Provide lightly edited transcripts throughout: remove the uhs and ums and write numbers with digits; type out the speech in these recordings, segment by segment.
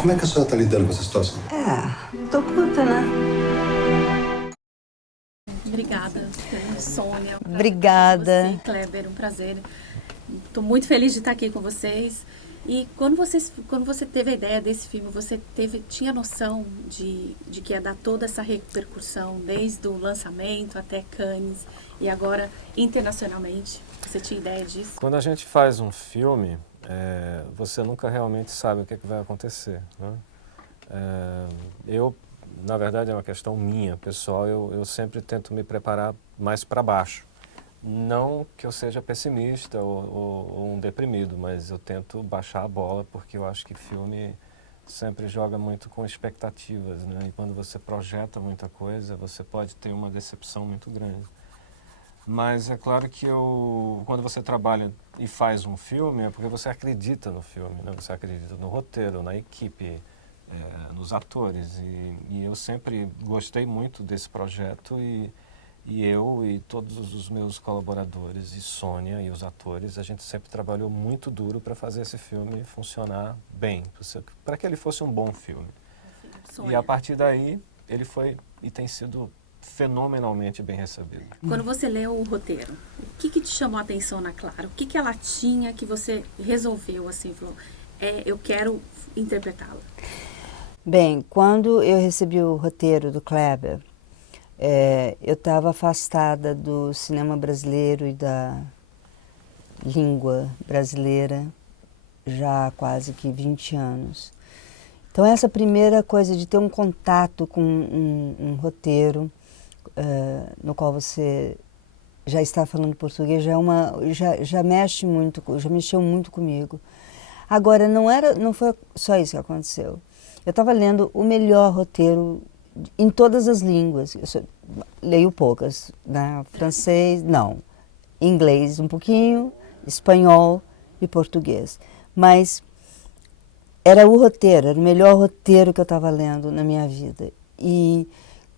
como é que a senhora está lidando com essa situação? Tô puta, né? Obrigada, Sônia. Obrigada. Você, Kleber, um prazer. Estou muito feliz de estar aqui com vocês. E quando você teve a ideia desse filme, você tinha noção de que ia dar toda essa repercussão, desde o lançamento até Cannes e agora internacionalmente? Você tinha ideia disso? Quando a gente faz um filme, você nunca realmente sabe o que vai acontecer, né? Na verdade, é uma questão minha, pessoal, eu sempre tento me preparar mais para baixo. Não que eu seja pessimista ou um deprimido, mas eu tento baixar a bola porque eu acho que filme sempre joga muito com expectativas, né? E quando você projeta muita coisa, você pode ter uma decepção muito grande. Mas é claro que quando você trabalha e faz um filme, é porque você acredita no filme, né? Você acredita no roteiro, na equipe, nos atores. E eu sempre gostei muito desse projeto e eu e todos os meus colaboradores, e Sônia e os atores, a gente sempre trabalhou muito duro para fazer esse filme funcionar bem, para que ele fosse um bom filme. Sônia. E a partir daí, ele foi e tem sido fenomenalmente bem recebido. Quando você leu o roteiro, o que te chamou a atenção na Clara? O que ela tinha que você resolveu, assim, falou, eu quero interpretá-la? Bem, quando eu recebi o roteiro do Kleber, eu estava afastada do cinema brasileiro e da língua brasileira já há quase que 20 anos. Então essa primeira coisa de ter um contato com um roteiro no qual você já está falando português já mexe muito, já mexeu muito comigo. Agora não foi só isso que aconteceu. Eu estava lendo o melhor roteiro em todas as línguas. Leio poucas, né? Francês, não. Inglês um pouquinho, espanhol e português. Mas era o roteiro, era o melhor roteiro que eu estava lendo na minha vida. E,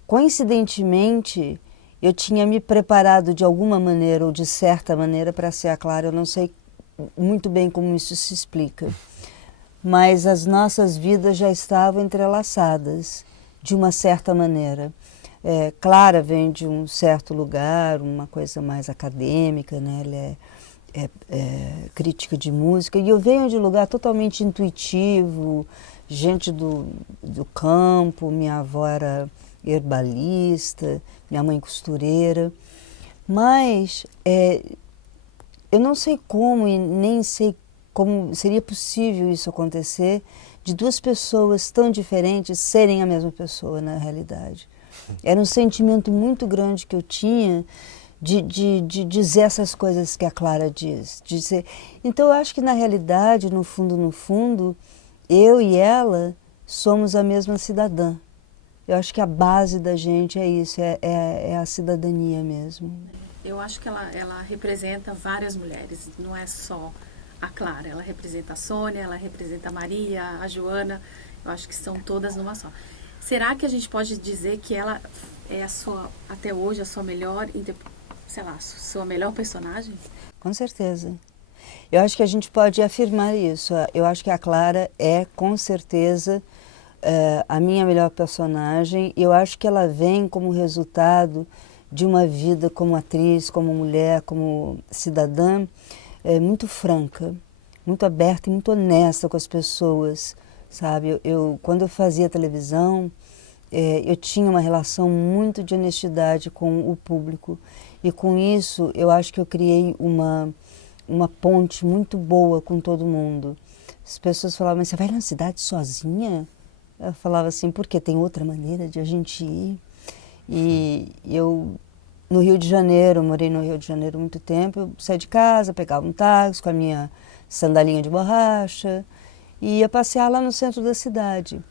coincidentemente, eu tinha me preparado de alguma maneira ou de certa maneira para ser a Clara. Eu não sei muito bem como isso se explica. Mas as nossas vidas já estavam entrelaçadas, de uma certa maneira. Clara vem de um certo lugar, uma coisa mais acadêmica, né? Ela é crítica de música, e eu venho de um lugar totalmente intuitivo, gente do campo, minha avó era herbalista, minha mãe costureira, mas eu não sei como e nem sei como seria possível isso acontecer, de duas pessoas tão diferentes serem a mesma pessoa na realidade. Era um sentimento muito grande que eu tinha de dizer essas coisas que a Clara diz. Então eu acho que na realidade, no fundo, eu e ela somos a mesma cidadã. Eu acho que a base da gente é isso, é a cidadania mesmo. Eu acho que ela representa várias mulheres, não é só a Clara, ela representa a Sônia, ela representa a Maria, a Joana, eu acho que são todas numa só. Será que a gente pode dizer que ela é até hoje, a sua melhor, sua melhor personagem? Com certeza. Eu acho que a gente pode afirmar isso. Eu acho que a Clara é, com certeza, a minha melhor personagem. Eu acho que ela vem como resultado de uma vida como atriz, como mulher, como cidadã, muito franca, muito aberta e muito honesta com as pessoas, sabe? Quando eu fazia televisão, eu tinha uma relação muito de honestidade com o público, e com isso eu acho que eu criei uma ponte muito boa com todo mundo. As pessoas falavam, mas você vai na cidade sozinha? Eu falava assim, porque tem outra maneira de a gente ir. E eu, no Rio de Janeiro, morei no Rio de Janeiro muito tempo, eu saía de casa, pegava um táxi com a minha sandalinha de borracha e ia passear lá no centro da cidade.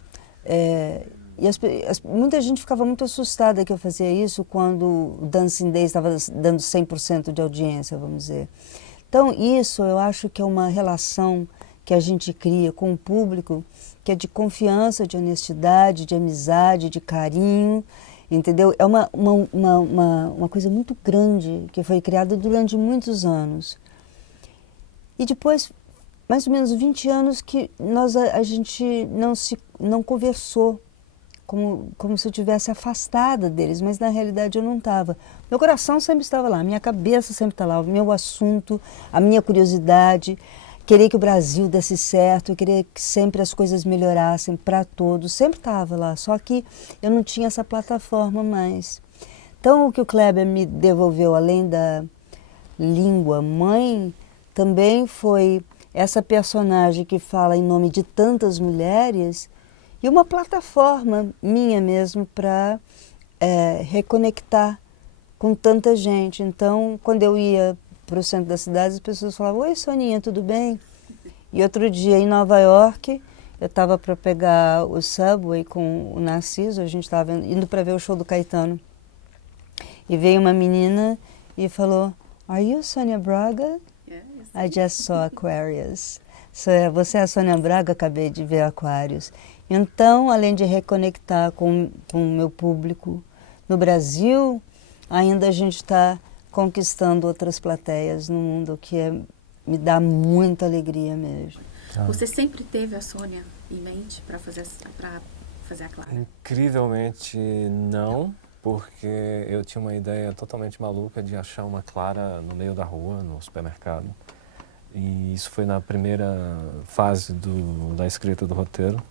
Muita gente ficava muito assustada que eu fazia isso quando o Dancing Days estava dando 100% de audiência, vamos dizer. Então isso eu acho que é uma relação que a gente cria com o público, que é de confiança, de honestidade, de amizade, de carinho, entendeu? É uma coisa muito grande que foi criada durante muitos anos. E depois mais ou menos 20 anos que a gente não conversou, como se eu tivesse afastada deles, mas na realidade eu não estava. Meu coração sempre estava lá, minha cabeça sempre estava lá, o meu assunto, a minha curiosidade, querer que o Brasil desse certo, querer que sempre as coisas melhorassem para todos, sempre estava lá, só que eu não tinha essa plataforma mais. Então o que o Kleber me devolveu, além da língua mãe, também foi essa personagem que fala em nome de tantas mulheres e uma plataforma minha mesmo para reconectar com tanta gente. Então, quando eu ia para o centro da cidade, as pessoas falavam: oi, Soninha, tudo bem? E outro dia, em Nova York, eu estava para pegar o subway com o Narciso, a gente estava indo para ver o show do Caetano. E veio uma menina e falou: Are you Sônia Braga? Yes. I just saw Aquarius. Você é a Sônia Braga? Acabei de ver Aquarius. Então, além de reconectar com o meu público no Brasil, ainda a gente está conquistando outras plateias no mundo, o que me dá muita alegria mesmo. Você sempre teve a Sônia em mente para fazer a Clara? Incrivelmente não, porque eu tinha uma ideia totalmente maluca de achar uma Clara no meio da rua, no supermercado. E isso foi na primeira fase da escrita do roteiro.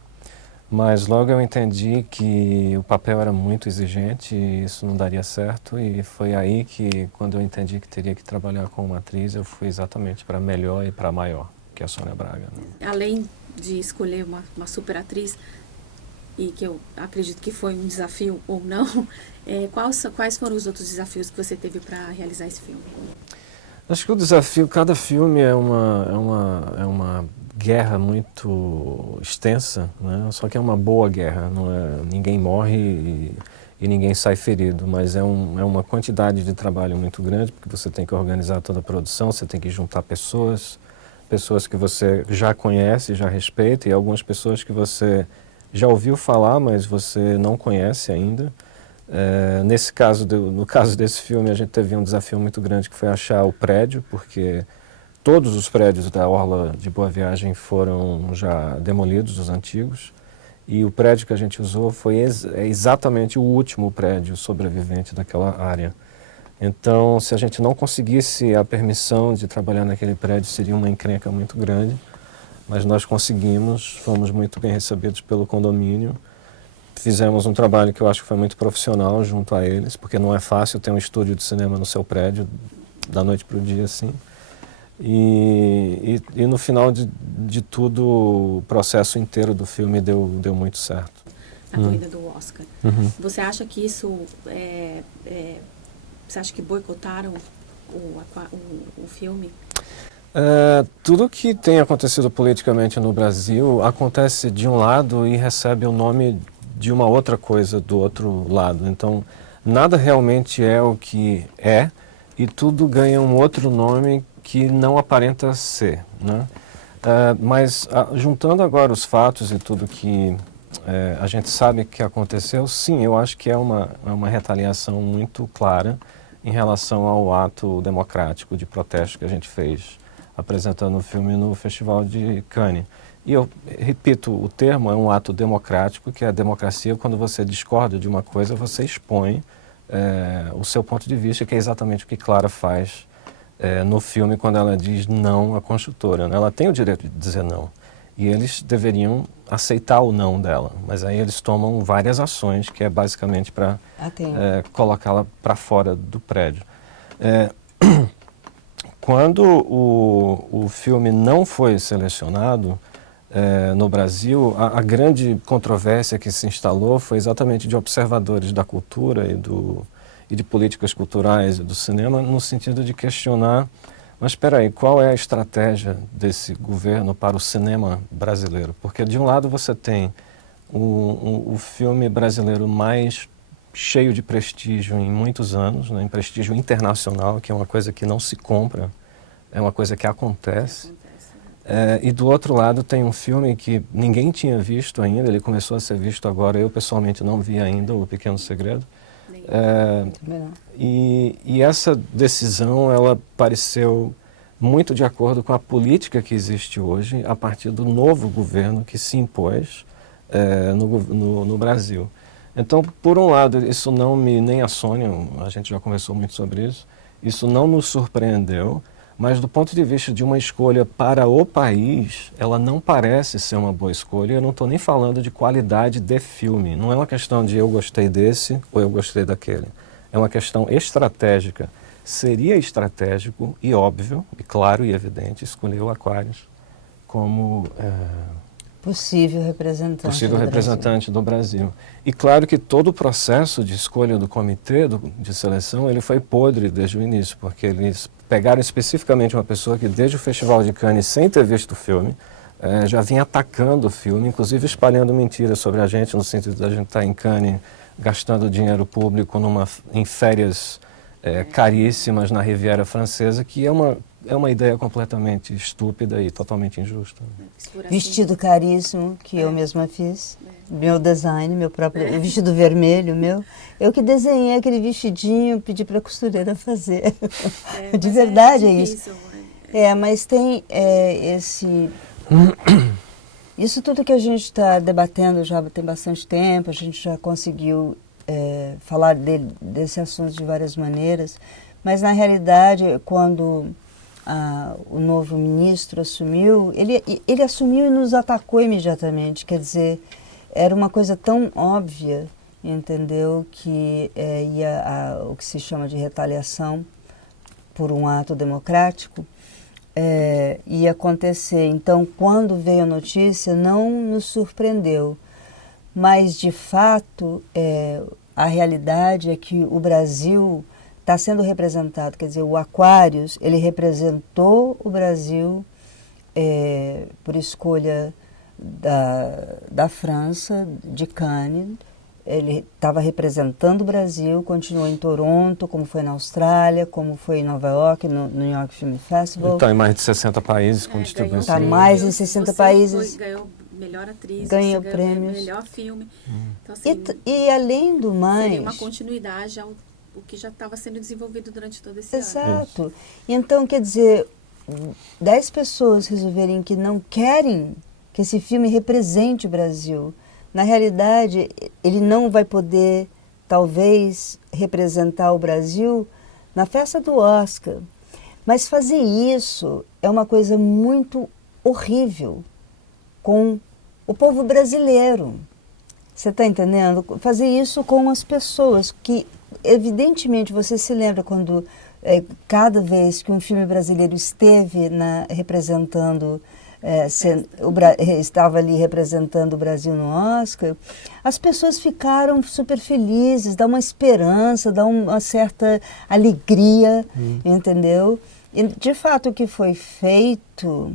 Mas logo eu entendi que o papel era muito exigente e isso não daria certo. E foi aí que, quando eu entendi que teria que trabalhar com uma atriz, eu fui exatamente para melhor e para maior, que é a Sônia Braga. Né? Além de escolher uma super atriz, e que eu acredito que foi um desafio ou não, quais foram os outros desafios que você teve para realizar esse filme? Acho que o desafio, cada filme é uma guerra muito extensa, né? Só que é uma boa guerra, ninguém morre e ninguém sai ferido, mas é uma quantidade de trabalho muito grande, porque você tem que organizar toda a produção, você tem que juntar pessoas que você já conhece, já respeita, e algumas pessoas que você já ouviu falar, mas você não conhece ainda. No caso desse filme, a gente teve um desafio muito grande, que foi achar o prédio, porque todos os prédios da Orla de Boa Viagem foram já demolidos, os antigos, e o prédio que a gente usou foi exatamente o último prédio sobrevivente daquela área. Então, se a gente não conseguisse a permissão de trabalhar naquele prédio, seria uma encrenca muito grande, mas nós conseguimos, fomos muito bem recebidos pelo condomínio. Fizemos um trabalho que eu acho que foi muito profissional junto a eles, porque não é fácil ter um estúdio de cinema no seu prédio, da noite para o dia, assim. E no final de tudo, o processo inteiro do filme deu muito certo. A corrida do Oscar. Uhum. Você acha que isso... você acha que boicotaram o filme? Tudo que tem acontecido politicamente no Brasil acontece de um lado e recebe o nome de uma outra coisa do outro lado. Então, nada realmente é o que é e tudo ganha um outro nome que não aparenta ser, né? Mas juntando agora os fatos e tudo que a gente sabe que aconteceu, sim, eu acho que é uma retaliação muito clara em relação ao ato democrático de protesto que a gente fez apresentando o filme no Festival de Cannes. E eu repito, o termo é um ato democrático, que é a democracia. Quando você discorda de uma coisa, você expõe o seu ponto de vista, que é exatamente o que Clara faz no filme quando ela diz não à construtora, né? Ela tem o direito de dizer não. E eles deveriam aceitar o não dela. Mas aí eles tomam várias ações, que é basicamente para colocá-la para fora do prédio. Quando o filme não foi selecionado no Brasil, a grande controvérsia que se instalou foi exatamente de observadores da cultura e de políticas culturais e do cinema, no sentido de questionar, mas espera aí, qual é a estratégia desse governo para o cinema brasileiro? Porque de um lado você tem o filme brasileiro mais cheio de prestígio em muitos anos, né, em prestígio internacional, que é uma coisa que não se compra, é uma coisa que acontece. E do outro lado tem um filme que ninguém tinha visto ainda, ele começou a ser visto agora, eu pessoalmente não vi ainda, O Pequeno Segredo. E essa decisão, ela pareceu muito de acordo com a política que existe hoje, a partir do novo governo que se impôs no Brasil. Então, por um lado, isso não me, nem a Sônia, a gente já conversou muito sobre isso não nos surpreendeu, mas do ponto de vista de uma escolha para o país, ela não parece ser uma boa escolha. Eu não estou nem falando de qualidade de filme, não é uma questão de eu gostei desse ou eu gostei daquele. É uma questão estratégica. Seria estratégico e óbvio, e claro e evidente, escolher o Aquarius como possível representante do Brasil. E claro que todo o processo de escolha do comitê de seleção, ele foi podre desde o início, porque eles pegaram especificamente uma pessoa que desde o Festival de Cannes, sem ter visto o filme, já vinha atacando o filme, inclusive espalhando mentiras sobre a gente, no sentido de a gente estar em Cannes gastando dinheiro público em férias caríssimas na Riviera Francesa, que é uma ideia completamente estúpida e totalmente injusta. Vestido caríssimo, que eu mesma fiz. Meu design, meu próprio vestido vermelho, meu. Eu que desenhei aquele vestidinho, pedi para a costureira fazer. De verdade é isso. Mas tem esse... Isso tudo que a gente está debatendo já tem bastante tempo, a gente já conseguiu falar desse assunto de várias maneiras, mas na realidade, quando o novo ministro assumiu, ele assumiu e nos atacou imediatamente, quer dizer, era uma coisa tão óbvia, entendeu, que ia o que se chama de retaliação por um ato democrático, ia acontecer. Então, quando veio a notícia, não nos surpreendeu, mas de fato, a realidade é que o Brasil está sendo representado, quer dizer, o Aquarius, ele representou o Brasil por escolha da França, de Cannes. Ele estava representando o Brasil, continuou em Toronto, como foi na Austrália, como foi em Nova York, no New York Film Festival. Está em mais de 60 países com distribuição. Está mais em 60 países. Ganhou melhor atriz, ganhou prêmios. Melhor filme. Então, assim, e além do mais... Seria uma continuidade ao o que já estava sendo desenvolvido durante todo esse ano. Exato. Então, quer dizer, 10 pessoas resolverem que não querem que esse filme represente o Brasil. Na realidade, ele não vai poder, talvez, representar o Brasil na festa do Oscar. Mas fazer isso é uma coisa muito horrível com o povo brasileiro. Você está entendendo? Fazer isso com as pessoas que, evidentemente, você se lembra quando cada vez que um filme brasileiro esteve representando, estava ali representando o Brasil no Oscar, as pessoas ficaram super felizes, dá uma esperança, dá uma certa alegria, entendeu? E, de fato, o que foi feito,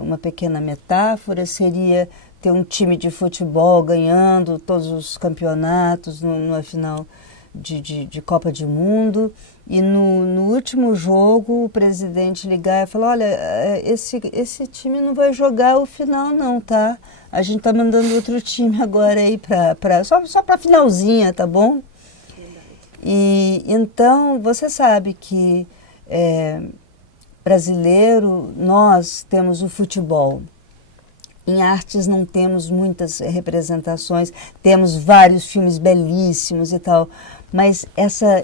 uma pequena metáfora, seria ter um time de futebol ganhando todos os campeonatos numa final de Copa do Mundo, e no último jogo o presidente ligar e falar, olha, esse time não vai jogar o final não, tá? A gente tá mandando outro time agora aí só para finalzinha, tá bom? E então você sabe que brasileiro, nós temos o futebol. Em artes não temos muitas representações, temos vários filmes belíssimos e tal, mas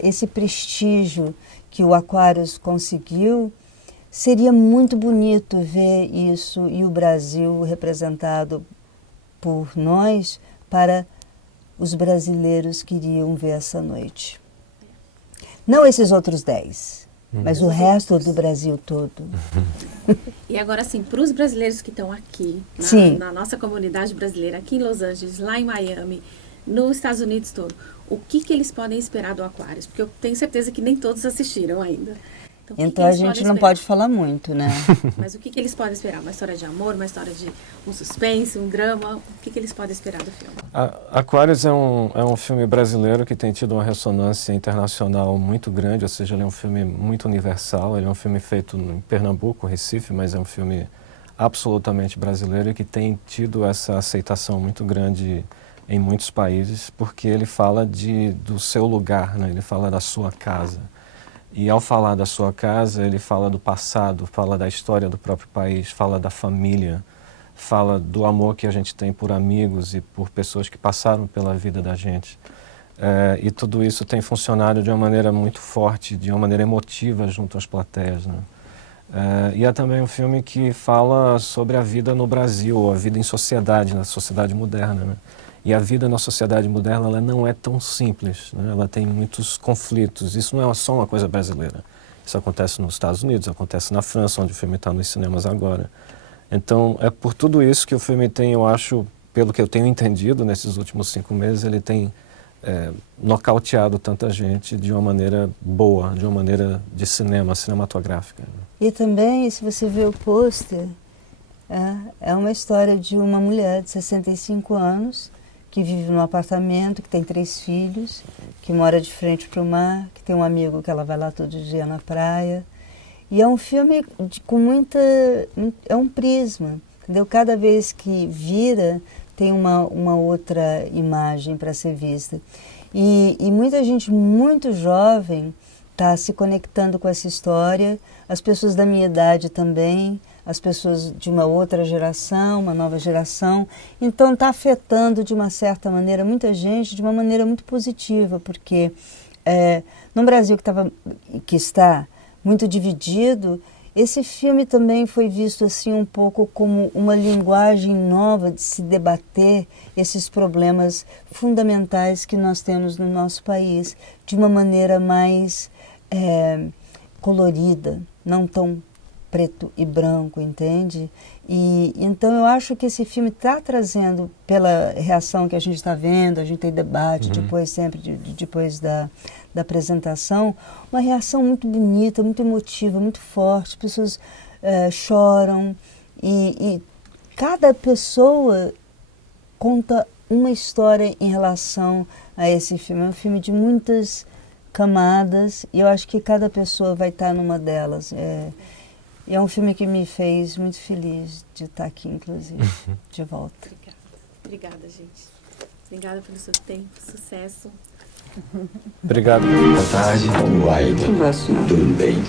esse prestígio que o Aquarius conseguiu, seria muito bonito ver isso e o Brasil representado por nós para os brasileiros que iriam ver essa noite. Não esses outros 10. Mas o resto do Brasil todo. E agora, assim, para os brasileiros que estão aqui, na nossa comunidade brasileira, aqui em Los Angeles, lá em Miami, nos Estados Unidos todo, o que eles podem esperar do Aquarius? Porque eu tenho certeza que nem todos assistiram ainda. Então a gente não pode falar muito, né? Mas o que eles podem esperar? Uma história de amor, uma história de um suspense, um drama? O que eles podem esperar do filme? Aquarius é um filme brasileiro que tem tido uma ressonância internacional muito grande, ou seja, ele é um filme muito universal, ele é um filme feito em Pernambuco, Recife, mas é um filme absolutamente brasileiro e que tem tido essa aceitação muito grande em muitos países, porque ele fala do seu lugar, né? Ele fala da sua casa. E ao falar da sua casa, ele fala do passado, fala da história do próprio país, fala da família, fala do amor que a gente tem por amigos e por pessoas que passaram pela vida da gente. E tudo isso tem funcionado de uma maneira muito forte, de uma maneira emotiva junto às plateias, né? E é também um filme que fala sobre a vida no Brasil, a vida em sociedade, na sociedade moderna, né? E a vida na sociedade moderna, ela não é tão simples, né? Ela tem muitos conflitos. Isso não é só uma coisa brasileira. Isso acontece nos Estados Unidos, acontece na França, onde o filme está nos cinemas agora. Então, é por tudo isso que o filme tem, eu acho, pelo que eu tenho entendido nesses últimos 5 meses, ele tem nocauteado tanta gente de uma maneira boa, de uma maneira de cinema, cinematográfica, né? E também, se você vê o pôster, é uma história de uma mulher de 65 anos, que vive num apartamento, que tem 3 filhos, que mora de frente para o mar, que tem um amigo que ela vai lá todo dia na praia. E é um filme com muita... é um prisma, entendeu? Cada vez que vira, tem uma outra imagem para ser vista. E muita gente muito jovem está se conectando com essa história, as pessoas da minha idade também, as pessoas de uma outra geração, uma nova geração. Então está afetando de uma certa maneira muita gente de uma maneira muito positiva, porque no Brasil que está muito dividido, esse filme também foi visto assim um pouco como uma linguagem nova de se debater esses problemas fundamentais que nós temos no nosso país, de uma maneira mais colorida, não tão preto e branco, entende? E então eu acho que esse filme está trazendo, pela reação que a gente está vendo, a gente tem debate depois, sempre depois da apresentação, uma reação muito bonita, muito emotiva, muito forte. As pessoas choram e cada pessoa conta uma história em relação a esse filme. É um filme de muitas camadas e eu acho que cada pessoa vai estar numa delas. É um filme que me fez muito feliz de estar aqui, inclusive, de volta. Obrigada, gente. Obrigada pelo seu tempo, sucesso. Obrigado. Boa tarde. Como vai? Tudo bem.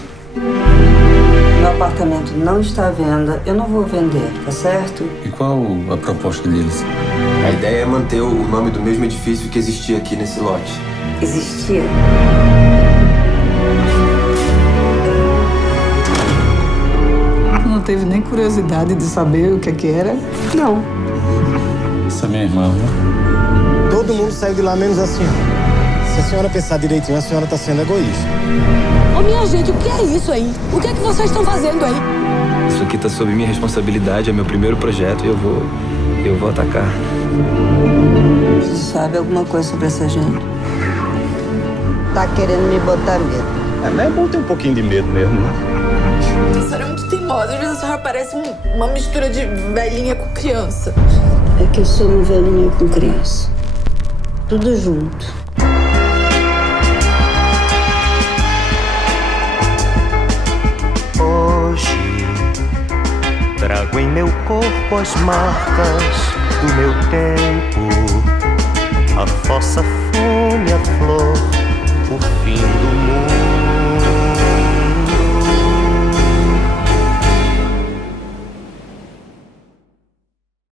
Meu apartamento não está à venda, eu não vou vender, tá certo? E qual a proposta deles? A ideia é manter o nome do mesmo edifício que existia aqui nesse lote. Existia? Não teve nem curiosidade de saber o que era? Não. Essa é minha irmã, né? Todo mundo saiu de lá, menos a senhora. Se a senhora pensar direitinho, a senhora está sendo egoísta. Ô, minha gente, o que é isso aí? O que é que vocês estão fazendo aí? Isso aqui tá sob minha responsabilidade, é meu primeiro projeto e eu vou atacar. Você sabe alguma coisa sobre essa gente? Tá querendo me botar medo. É bom ter um pouquinho de medo mesmo, né? A senhora é muito teimosa. Às vezes a senhora parece uma mistura de velhinha com criança. É que eu sou uma velhinha com criança. Tudo junto. Hoje trago em meu corpo as marcas do meu tempo, a fossa, fome, a flor, o fim do mundo.